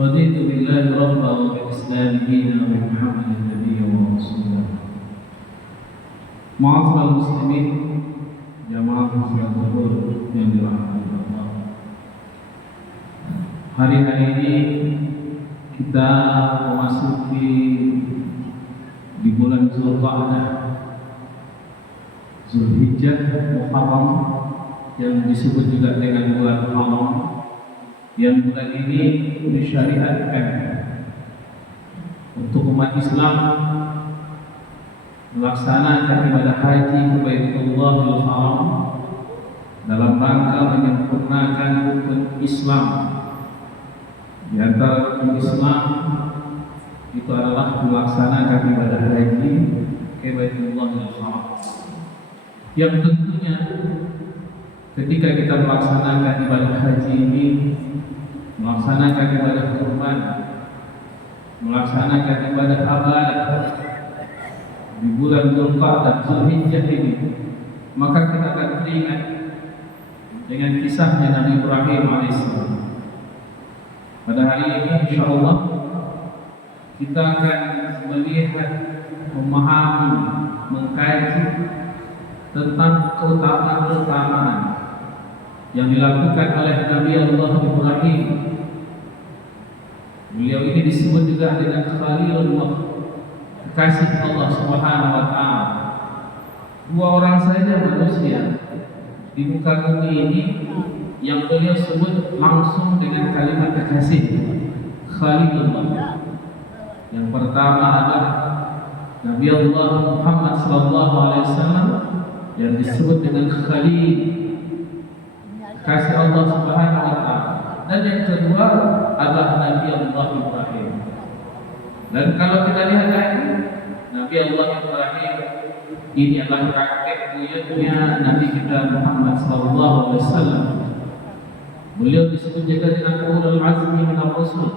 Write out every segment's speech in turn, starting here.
رضيت بالله ربا وبالإسلام دينا وبمحمد نبيا ورسولا. Ma'asyiral muslimin, jamaah salat zuhur yang dirahmati Allah. Hari-hari ini kita memasuki di bulan Zulqa'dah, Zulhijjah, Muharram, yang disebut juga dengan bulan Haram, yang bulan ini disyariatkan untuk umat Islam melaksanakan ibadah haji ke Baitullahil Haram dalam rangka menyempurnakan rukun Islam. Di antara rukun Islam itu adalah melaksanakan ibadah haji ke Baitullahil Haram, yang tentunya ketika kita melaksanakan ibadah haji ini, melaksanakan ibadah kurban, melaksanakan ibadah abadah di bulan Zulqa'dah, Zulhijjah ini, maka kita akan teringat dengan kisahnya Nabi Ibrahim alaihissalam. Pada hari ini insyaallah kita akan melihat, memahami, mengkaji tentang keutamaan-keutamaan yang dilakukan oleh Nabi Allah Ibrahim. Beliau ini disebut juga dengan Khalilullah, kekasih Allah Subhanahu wa taala. Dua orang saja manusia di muka bumi ini yang beliau sebut langsung dengan kalimat kekasih, Khalilullah. Yang pertama adalah Nabi Allah Muhammad sallallahu alaihi wasallam yang disebut dengan Khalil, kasih Allah Subhanahu wa taala. Dan yang kedua adalah Nabi Allah Ibrahim. Dan kalau kita lihat lagi, Nabi Allah Ibrahim ini adalah kakek buyutnya Nabi kita Muhammad sallallahu alaihi wasallam. Beliau disebut juga dengan ulul azmi minar rusul,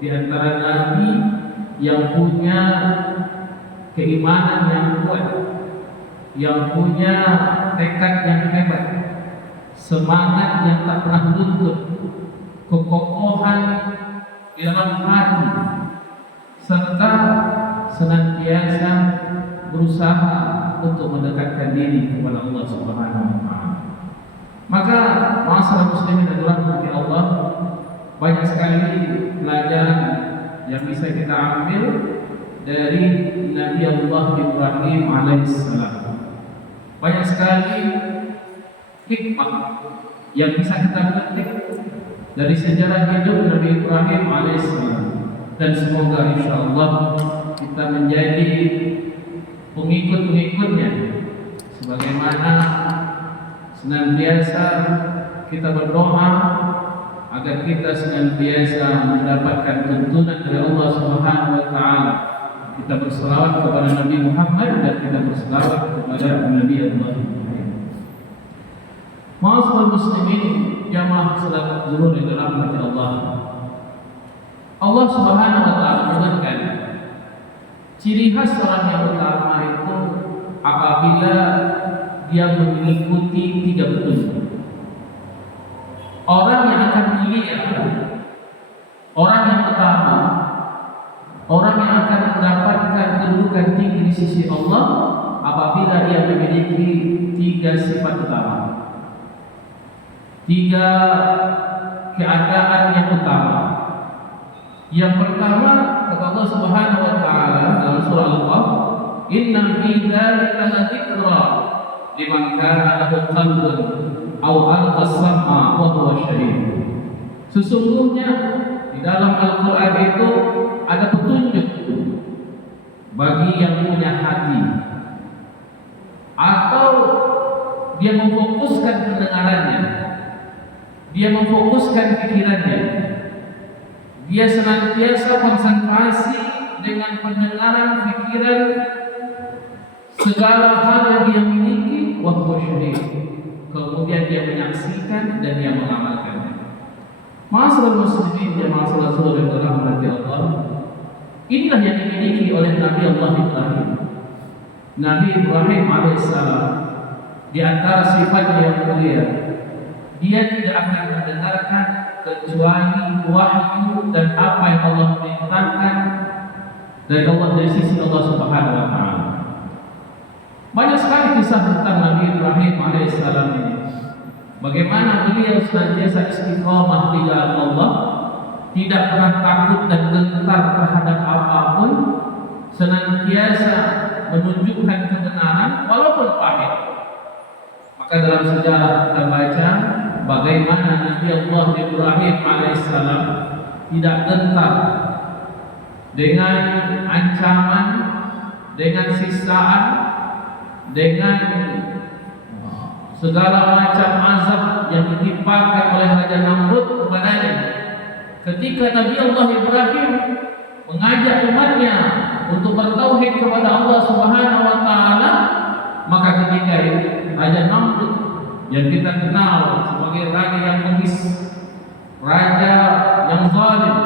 di antara nabi yang punya keimanan yang kuat, yang punya tekad yang hebat, semangat yang tak pernah luntur, kekokohan di dalam hati, serta senantiasa berusaha untuk mendekatkan diri kepada Allah Subhanahu wa taala. Maka masalah muslimin dan rahmati Allah, banyak sekali pelajaran yang bisa kita ambil dari Nabi Allah Ibrahim alaihissalam. Banyak sekali hikmah yang bisa kita petik dari sejarah hidup Nabi Ibrahim alaihissalam. Dan semoga insyaallah kita menjadi pengikut-pengikutnya, sebagaimana senantiasa kita berdoa agar kita senantiasa mendapatkan tuntunan dari Allah Subhanahu wa taala. Kita berselawat kepada Nabi Muhammad dan kita berselawat kepada Nabi Allah Ibrahim. Ma'asyiral muslimin, jamaah salat zuhur yang dirahmati Allah. Allah Subhanahu wa taala menyebutkan ciri khas orang yang utama itu apabila dia mengikuti tiga petunjuk. Orang yang akan mulia, orang yang utama, orang yang akan mendapatkan kedudukan tinggi di sisi Allah apabila dia memiliki tiga sifat utama, tiga keadaan yang utama. Yang pertama, kata Allah Subhanahu wa taala dalam surah Al-Qaf, "Inna fi dzalika ladzikra liman kana lahu qalbun aw alqa as-sam'a wa huwa syahid." Sesungguhnya di dalam Al-Qur'an itu ada petunjuk bagi yang punya hati, atau dia memfokuskan pendengarannya, dia memfokuskan pikirannya, dia senantiasa konsentrasi dengan pendengaran, pikiran, segala hal yang dia miliki, wa huwa syahid. Kemudian dia menyaksikan dan dia mengamalkannya. Ma'asyiral muslimin, jamaah salat zuhur yang dirahmati Allah, inilah yang dimiliki oleh Nabi Allah Ibrahim. Nabi Ibrahim alaihissalam, di antara sifatnya yang mulia, dia tidak akan mendengarkan kecuali wahyu dan apa yang Allah perintahkan dari sisi Allah Subhanahu wa taala. Banyak sekali kisah tentang Nabi Ibrahim alaihissalam ini. Bagaimana beliau senantiasa istiqomah di jalan Allah, tidak pernah takut dan gentar terhadap apapun, senantiasa menunjukkan kebenaran walaupun pahit. Maka dalam sejarah kita baca bagaimana Nabi Allah Ibrahim alaihissalam tidak gentar dengan ancaman, dengan siksaan, dengan segala macam azab yang ditimpakan oleh Raja Namrud kepadanya. Ketika Nabi Allah Ibrahim mengajak umatnya untuk bertauhid kepada Allah Subhanahu wa taala, maka ketika itu Raja Namrud yang kita kenal sebagai raja yang bengis, raja yang zalim,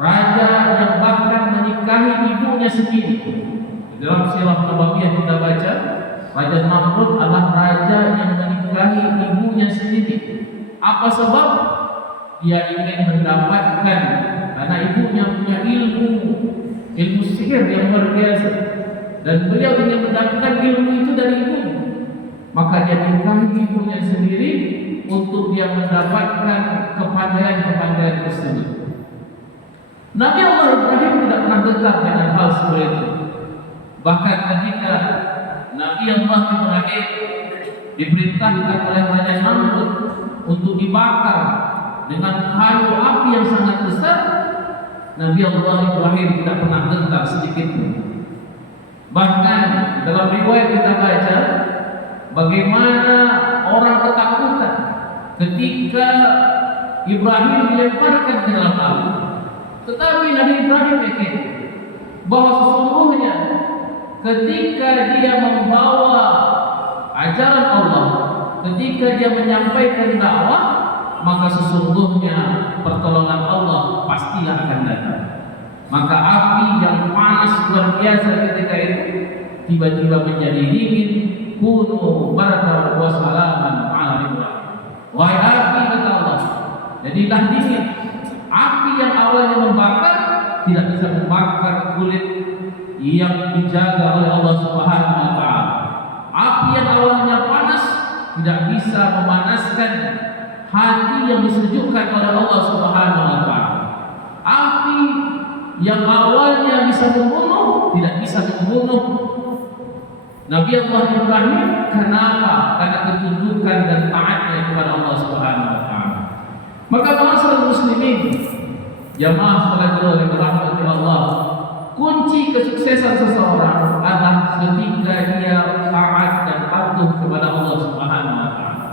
raja yang bahkan menikahi ibunya sendiri. Dalam sirah Nabawiyah kita baca, Raja Namrud adalah raja yang menikahi ibunya sendiri. Apa sebab? Dia ingin mendapatkan, karena ibunya punya ilmu sihir yang luar biasa, dan beliau ingin mendapatkan ilmu itu dari ibunya. Maka dia menikahi ibunya sendiri untuk dia mendapatkan kepandaian tersebut. Nabi Allah Ibrahim tidak pernah gentar dengan hal seperti itu. Bahkan ketika Nabi Allah Ibrahim diperintahkan oleh Raja Namrud untuk dibakar dengan kayu api yang sangat besar, Nabi Allah Ibrahim tidak pernah gentar sedikit pun. Bahkan dalam riwayat kita baca bagaimana orang ketakutan ketika Ibrahim dilemparkan ke dalam api. Tetapi Nabi Ibrahim yakin bahwa sesungguhnya ketika dia membawa ajaran Allah, ketika dia menyampaikan dakwah, maka sesungguhnya pertolongan Allah pastilah akan datang. Maka api yang panas luar biasa ketika itu tiba-tiba menjadi dingin. Kunu bardan wa salaman ala Ibrahim. Wahai api, kata Allah, jadilah dingin. Api yang awalnya membakar tidak bisa membakar kulit yang dijaga oleh Allah Subhanahu wa taala. Api yang awalnya panas tidak bisa memanaskan hati yang disejukkan oleh Allah Subhanahu wa taala. Api yang awalnya bisa membunuh tidak bisa membunuh Nabi Allah Ibrahim. Kenapa? Karena ketundukan dan taatnya kepada Allah Subhanahu wa taala. Maka ma'asyiral muslimin, jamaah salat oleh rahmat Allah, kunci kesuksesan seseorang adalah ketika dia taat dan patuh kepada Allah Subhanahu wa taala.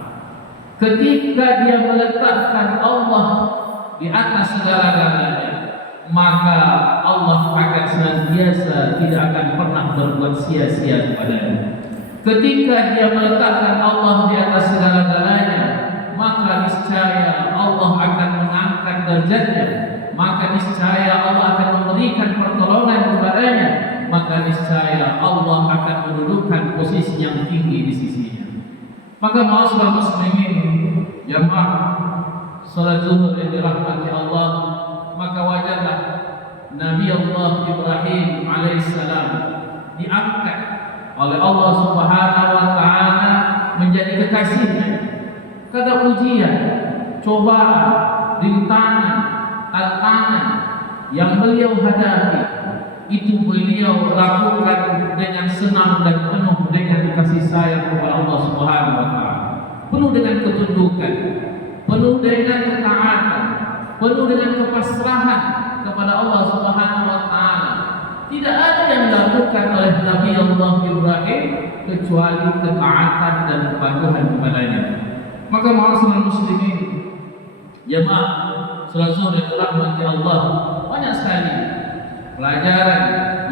Ketika dia meletakkan Allah di atas segala-galanya, maka Allah akan senantiasa tidak akan pernah berbuat sia-sia kepadanya. Ketika dia meletakkan Allah di atas segala-galanya, maka niscaya Allah akan mengangkat derajatnya, maka niscaya Allah akan memberikan pertolongan kepadanya, maka niscaya Allah akan mendudukan posisi yang tinggi di sisinya. Maka ma'asyiral muslimin, jamaah salat zuhur yang dirahmati Allah, maka wajarlah Nabi Allah Ibrahim alaihissalam diangkat oleh Allah Subhanahu wa taala menjadi kekasihnya. Kada ujian, cobaan, rintangan, tantangan yang beliau hadapi, itu beliau lakukan dengan senang dan penuh dengan kasih sayang kepada Allah Subhanahu wa taala. Penuh dengan ketundukan, penuh dengan ketaatan, penuh dengan kepasrahan kepada Allah Subhanahu wa taala. Tidak ada yang dilakukan oleh Nabi Allah Ibrahim kecuali ketaatan dan kepatuhan kepadanya. Maka ma'asyiral muslimin, jamaah salat zuhur yang dirahmati Allah, banyak sekali pelajaran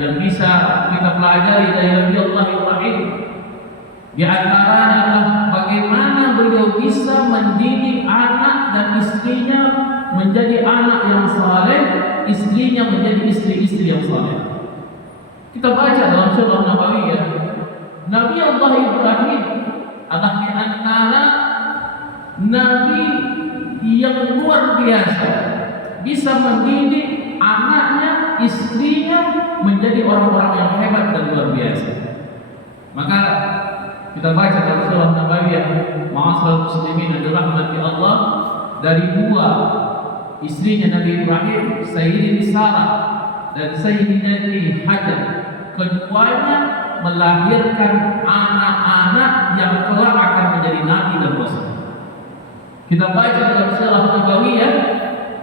yang bisa kita pelajari dari Nabi Allah Ibrahim. Di antaranya adalah bagaimana beliau bisa mendidik anak dan istrinya menjadi anak yang saleh, istrinya menjadi istri-istri yang saleh. Kita baca dalam surah Nabawiyah, Nabi Allah Ibrahim adalah di antara Nabi yang luar biasa, bisa mendidik anaknya, istrinya menjadi orang-orang yang hebat dan luar biasa. Maka kita baca dalam surah Nabawiyah, ma'asyiral muslimin yang dirahmati Allah, dari dua istrinya Nabi Ibrahim, Sayyidina Sarah dan Sayyidina Hajar, keduanya melahirkan anak-anak yang kelak akan menjadi nabi dan rasul. Kita baca dalam surah Nabawiyah,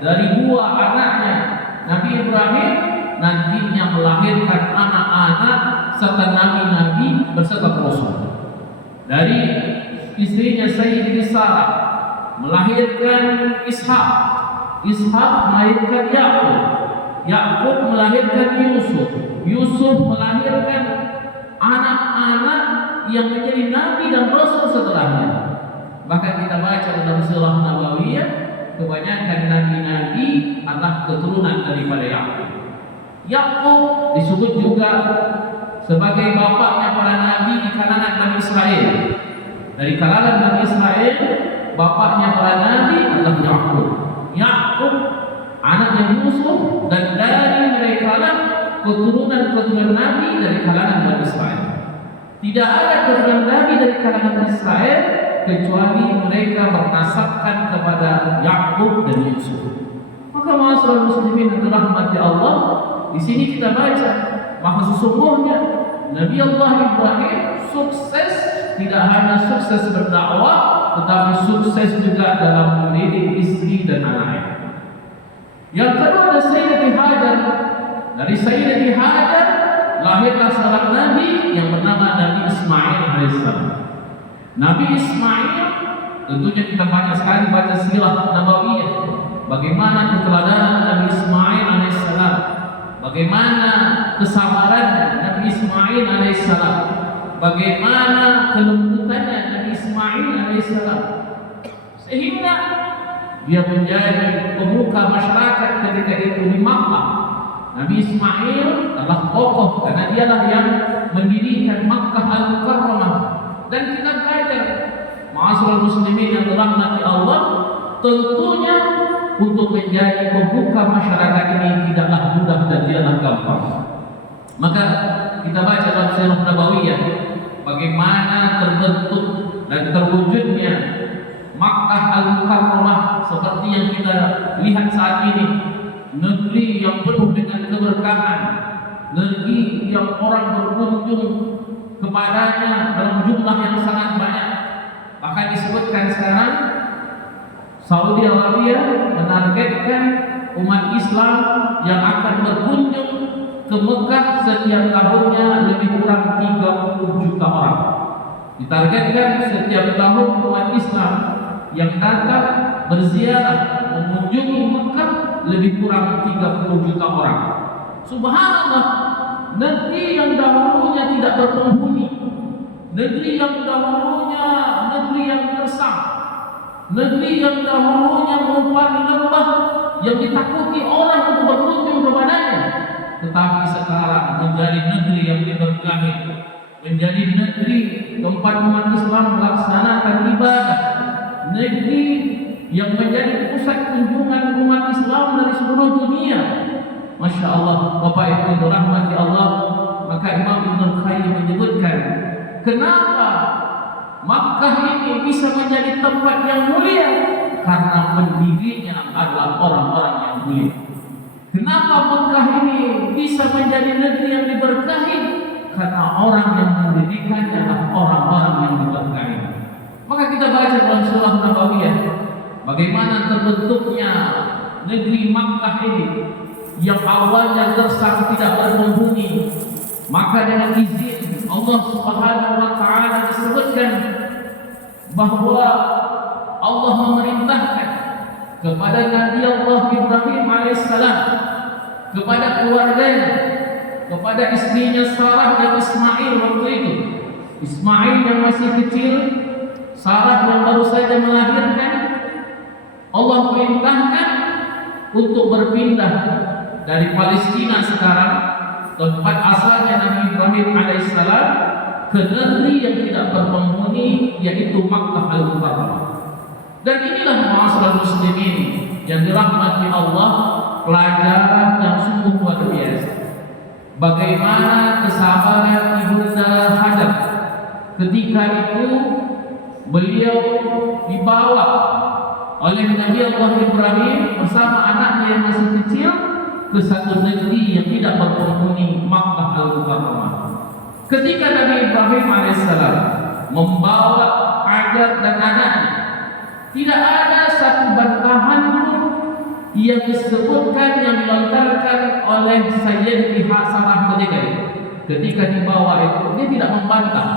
dari dua anaknya Nabi Ibrahim nantinya melahirkan anak-anak serta nabi-nabi beserta rasul. Dari istrinya Sayyidina Sarah melahirkan Ishak, Ishak melahirkan Yakub, Yakub melahirkan Yusuf, Yusuf melahirkan anak-anak yang menjadi nabi dan rasul setelahnya. Bahkan kita baca dalam surah Nabawiyah, kebanyakan nabi-nabi adalah keturunan daripada Yakub. Yakub disebut juga sebagai bapaknya para nabi di kalangan Bani Israel. Dari kalangan Bani Israel, bapaknya para nabi adalah Yakub. Yakub anaknya Yusuf, dan dari mereka lah keturunan nabi dari kalangan Bani Israel. Tidak ada keturunan nabi dari kalangan Bani Israel kecuali mereka bernasabkan kepada Yakub dan Yusuf. Maka ma'asyiral muslimin yang dirahmati Allah, di sini kita baca bahwa sesungguhnya Nabi Allah Ibrahim sukses, tidak hanya sukses berdakwah, tetapi sukses juga dalam mendidik istri dan anaknya. Yang kedua ada Sayyidati Hajar. Dari Sayyidati Hajar lahirlah seorang nabi yang bernama Nabi Ismail alaihissalam. Nabi Ismail, tentunya kita banyak sekali baca sirah Nabawiyah, bagaimana keteladanan Nabi Ismail alaihissalam, bagaimana kesabaran Nabi Ismail alaihissalam, bagaimana kelembutannya Nabi Ismail alaihissalam, sehingga dia menjadi pemuka masyarakat ketika itu di Makkah. Nabi Ismail adalah tokoh karena dialah yang mendirikan Makkah Al-Mukarramah. Dan kita belajar, ma'asyiral muslimin yang dirahmati Allah, tentunya untuk menjadi pembuka masyarakat ini tidaklah mudah dan tidaklah gampang. Maka kita baca dalam sirah Nabawiyah bagaimana terbentuk dan terwujudnya Makkah Al-Mukarramah seperti yang kita lihat saat ini, negeri yang penuh dengan keberkahan, negeri yang orang berkunjung kepadanya dalam jumlah yang sangat banyak. Bahkan disebutkan sekarang Saudi Arabia menargetkan umat Islam yang akan berkunjung ke Mekah setiap tahunnya lebih kurang 30 juta orang. Ditargetkan setiap tahun umat Islam yang datang berziarah mengunjungi Mekah lebih kurang 30 juta orang. Subhanallah, negeri yang dahulunya tidak berpenghuni, negeri yang dahulunya negeri yang gersang, negeri yang dahulunya merupakan lembah yang ditakuti orang untuk berkunjung kepadanya, tetapi sekarang menjadi negeri yang diberkahi, menjadi negeri tempat umat Islam melaksanakan ibadah, negeri yang menjadi pusat kunjungan umat Islam dari seluruh dunia. Masya Allah, Bapak Ibu dirahmati Allah. Maka Imam Ibnu Qayyim menyebutkan, kenapa Makkah ini bisa menjadi tempat yang mulia? Karena pendirinya adalah orang-orang yang mulia. Kenapa Makkah ini bisa menjadi negeri yang diberkahi? Karena orang yang mendirikannya adalah orang-orang yang diberkahi. Maka kita baca dalam surah Nabawiyah bagaimana terbentuknya negeri Makkah ini yang awalnya gersang tidak berpenghuni. Maka dengan izin Allah Subhanahu wa taala disebutkan bahwa Allah memerintahkan kepada Nabi Allah Ibrahim alaihissalam, kepada keluarganya, kepada istrinya Sarah dan Ismail waktu itu. Ismail yang masih kecil, Sarah yang baru saja melahirkan. Allah perintahkan untuk berpindah dari Palestina sekarang, tempat asalnya Nabi Ibrahim alaihissalam, ke negeri yang tidak berpenghuni, yaitu Makkah Al-Mukarramah. Dan inilah ma'asyiral muslimin yang dirahmati Allah, pelajaran yang sungguh luar biasa. Bagaimana kesabaran Ibunda Hajar ketika itu beliau dibawa oleh Nabi Allah Ibrahim bersama anaknya yang masih kecil ke satu negeri yang tidak berpenghuni, Makkah Al-Mukarramah. Ketika Nabi Ibrahim alaihissalam membawa Hajar dan anaknya, tidak ada satu bantahan pun yang disebutkan, yang dilontarkan oleh Sayyid Sarah ketika ketika dibawa itu, dia tidak membantah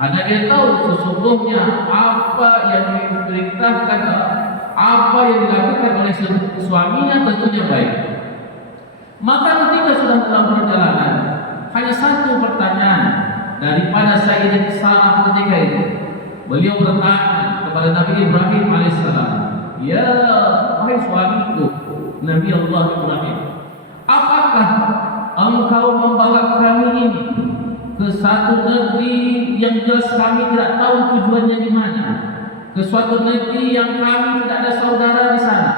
karena dia tahu sesungguhnya apa yang diperintahkan, apa yang dilakukan oleh suaminya tentunya baik. Maka ketika sudah dalam perjalanan, hanya satu pertanyaan daripada Sayyid Sarah ketika itu. Beliau bertanya kepada Nabi Ibrahim alaihissalam, "Ya wahai suamiku, Nabi Allah Ibrahim, apakah engkau membawa kami ini ke satu negeri yang jelas kami tidak tahu tujuannya di mana, ke suatu negeri yang kami tidak ada saudara di sana,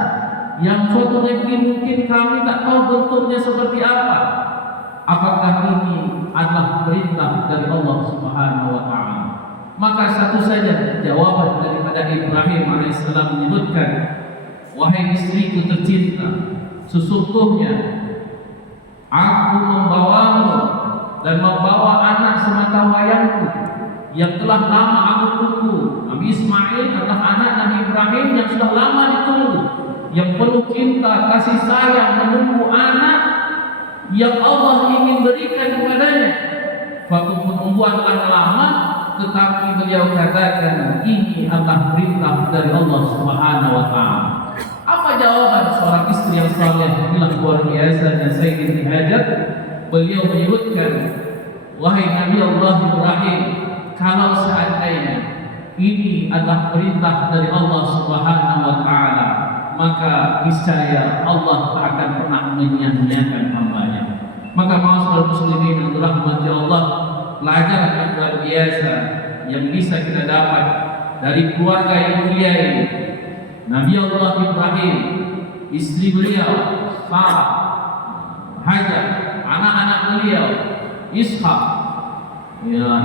yang suatu negeri mungkin kami tak tahu bentuknya seperti apa? Apakah ini adalah perintah dari Allah Subhanahu wa taala?" Maka satu saja jawaban daripada Ibrahim alaihissalam menyebutkan, "Wahai istriku tercinta, sesungguhnya aku membawamu dan membawa anak semata wayangku yang telah lama aku tunggu." Nabi Ismail adalah anak Nabi Ibrahim yang sudah lama ditunggu, yang penuh cinta kasih sayang menunggu anak yang Allah ingin berikan kepadanya. Waktu penungguan lama, tetapi beliau katakan ini adalah perintah dari Allah Subhanahu wa taala. Apa jawaban seorang istri yang saleh? Inilah luar biasa dan Sayyidina Hajar. Beliau menyebutkan, "Wahai Nabi Allah Ibrahim, kalau seandainya ini adalah perintah dari Allah Subhanahu wa taala, maka niscaya Allah tak akan pernah menyia-nyiakan hamba-Nya." Maka ma'asyiral muslimin yang dirahmati Allah, pelajaran yang luar biasa yang bisa kita dapat dari keluarga yang mulia ini. Nabi Allah Ibrahim, istri beliau Sarah, Hajar, anak-anak beliau Ishak,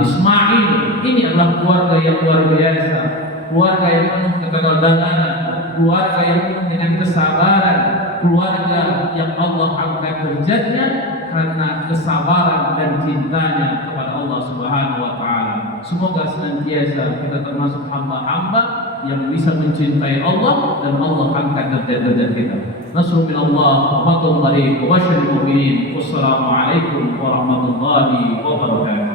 Ismail, ini adalah keluarga yang luar biasa, keluarga yang penuh keteladanan, keluarga yang penuh dengan kesabaran, keluarga yang Allah angkat derajatnya karena kesabaran dan cintanya kepada Allah Subhanahu wa taala. Semoga senantiasa kita termasuk hamba-hamba yang bisa mencintai Allah dan Allah angkat derajat kita. Nasrul minallah wa fadlun qarib wa basyiril mu'minin. Wassalamualaikum warahmatullahi wabarakatuh.